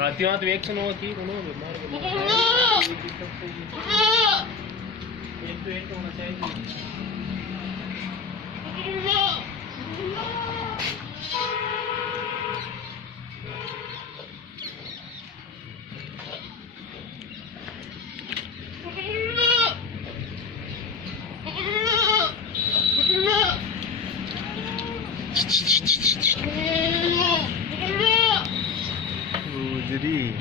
रातियां तो एक सुनो की कोनो बीमार एक तो एक होना चाहिए jadi